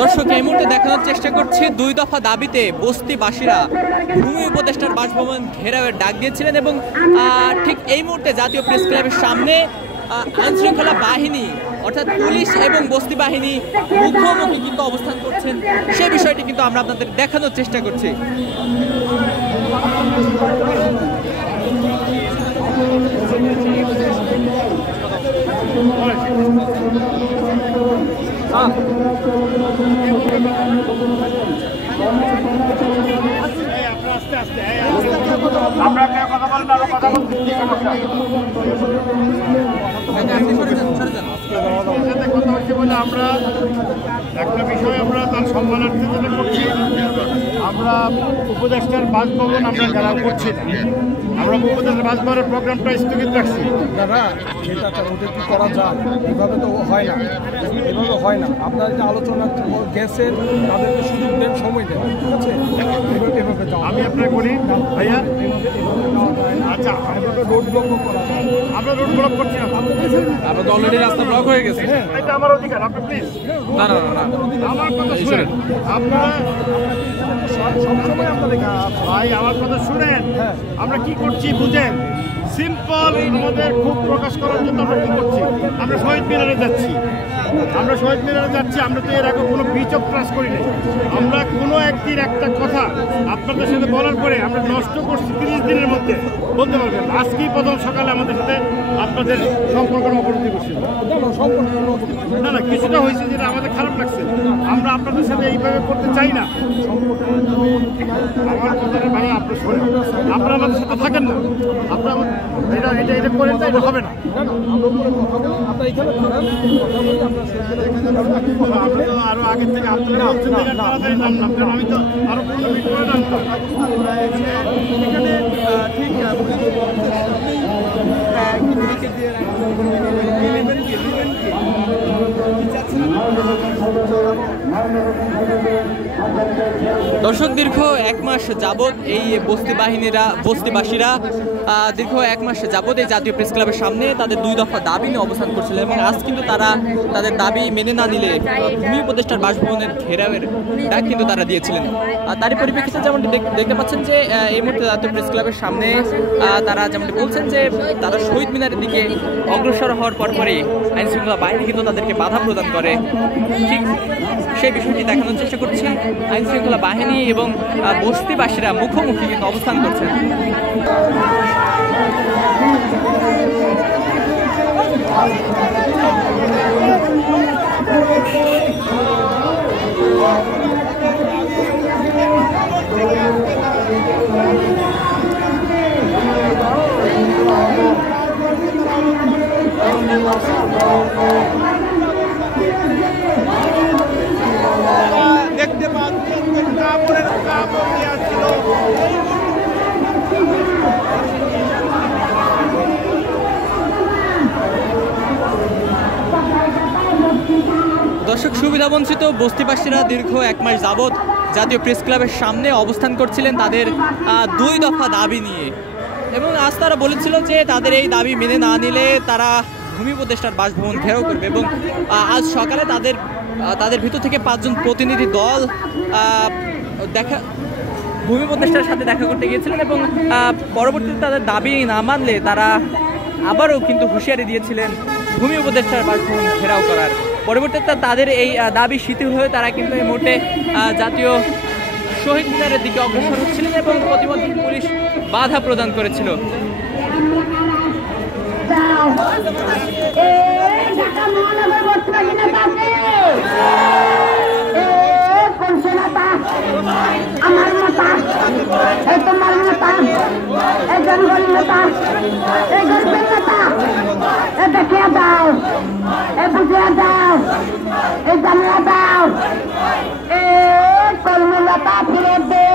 দর্শক এই মুহূর্তে দেখানোর চেষ্টা করছি 2 দফা দাবিতে বস্তিবাসীরা ভূমি উপদেষ্টার বাসভবন ঘেরাওয়ের ডাক দিয়েছিলেন এবং ঠিক এই মুহূর্তে জাতীয় প্রেস ক্লাবের সামনে আইনশৃঙ্খলা বাহিনী অর্থাৎ পুলিশ এবং বস্তি বাহিনী মুখোমুখি কিন্তু অবস্থান করছেন, সে বিষয়টি কিন্তু আমরা আপনাদের দেখানোর চেষ্টা করছি। আমরা কথা বলেন আরো কথা বলতে কথা হচ্ছে বলে আমরা একটা বিষয় আমরা তার সম্মানার্থে যেটা করছি, আমরা উপদেষ্টার বাসভবন আমরা ঘেরাও করছি না, আমরা উপদেষ্টার বাসভবনের প্রোগ্রামটা স্থগিত রাখছি। দাদা সেটা ওদের কি করা যায়? এভাবে তো হয় না, এভাবে হয় না। আপনারা যে আলোচনা গেছেন তাদেরকে সুযোগ দেন, সময় দেন, ঠিক আছে? এভাবে আমি আপনাকে বলি ভাইয়া, আচ্ছা রোড ব্লক করা, আমরা রোড ব্লক করছি না, আমরা তো অলরেডি রাস্তা ব্লক হয়ে গেছে। এটা আমার অধিকার, আপনি প্লিজ না না না আমার কথা শুনেন। আপনারা সবসময় আপনাদের ভাই আমার কথা শুনেন, আমরা কি করছি বুঝেন? সিম্পল আমাদের খুব প্রকাশ করার জন্য আমরা কি করছি, আমরা শহীদ মিনারে যাচ্ছি, আমরা শহীদ মিনারে যাচ্ছি। আমরা তো এর আগে কোনো বিচ অফ ট্রাস্ট করি নাই। আমরা কোনো একদিন একটা কথা আপনাদের সাথে বলার পরে আমরা নষ্ট করছি 30 দিনের মধ্যে বলতে পারবেন। আজকেই প্রথম সকালে আমাদের সাথে আপনাদের সম্পর্কের অবনতি করছিল। না না কিছুটা হয়েছে যেটা আমাদের খারাপ লাগছে। আমরা আপনাদের সাথে এইভাবে করতে চাই না। আমার কথাটা ভাই আপনি শোনেন, আপনারা আমাদের সাথে থাকেন না, আপনারা এটা করেন না, এটা হবে না। আমরা তো আরো আগের থেকে আপনারা বলছেন তাড়াতাড়ি নামলাম, আমি তো আরো 15 মিনিট পরে নামতাম। এখানে ঠিক দর্শক দীর্ঘ 1 মাস যাবৎ এই বস্তিবাসীরা দীর্ঘ 1 মাস যাবৎ এই জাতীয় প্রেস ক্লাবের সামনে তাদের 2 দফা দাবি নিয়ে অবস্থান করছিলেন এবং আজ কিন্তু তারা তাদের দাবি মেনে না নিলে ভূমি উপদেষ্টার বাসভবনের ঘেরাওয়ের ডাক কিন্তু তারা দিয়েছিলেন। তারই পরিপ্রেক্ষিতে যেমনটি দেখতে পাচ্ছেন যে এই মুহূর্তে জাতীয় প্রেস ক্লাবের সামনে তারা যেমনটি বলছেন যে তারা শহীদ মিনারের দিকে অগ্রসর হওয়ার পরপরই আইনশৃঙ্খলা বাহিনী কিন্তু তাদেরকে বাধা প্রদান করে। ঠিক সেই বিষয়টি দেখানোর চেষ্টা করছি। আইনশৃঙ্খলা বাহিনী এবং বস্তিবাসীরা মুখোমুখি কিন্তু অবস্থান করছেন। দেখতে পাচ্ছেন কাপড়ের কাপড় দেওয়া ছিল। দর্শক সুবিধাবঞ্চিত বস্তিবাসীরা দীর্ঘ 1 মাস যাবৎ জাতীয় প্রেস ক্লাবের সামনে অবস্থান করছিলেন তাদের 2 দফা দাবি নিয়ে এবং আজ তারা বলেছিল যে তাদের এই দাবি মেনে না নিলে তারা ভূমি উপদেষ্টার বাসভবন ঘেরাও করবে এবং আজ সকালে তাদের ভিতর থেকে 5 জন প্রতিনিধি দল ভূমি উপদেষ্টার সাথে দেখা করতে গিয়েছিলেন এবং পরবর্তীতে তাদের দাবি না মানলে তারা আবারও কিন্তু হুঁশিয়ারি দিয়েছিলেন ভূমি উপদেষ্টার বাসভবন ঘেরাও করার। পরবর্তীতে তাদের এই দাবি শিথিল হয়ে তারা কিন্তু এই মুহূর্তে জাতীয় শহীদ মিনারের দিকে অগ্রসর হচ্ছিলেন এবং প্রতিমধ্যে পুলিশ বাধা প্রদান করেছিল। আমার মাতা এই তোমার মাতা এই জঙ্গল মাতা এই গর্বের মাতা এ দেখিয়া দাও, এ বুঝিয়া দাও, এই জানিয়া দাও, এ কলমলতা ফিরে দে।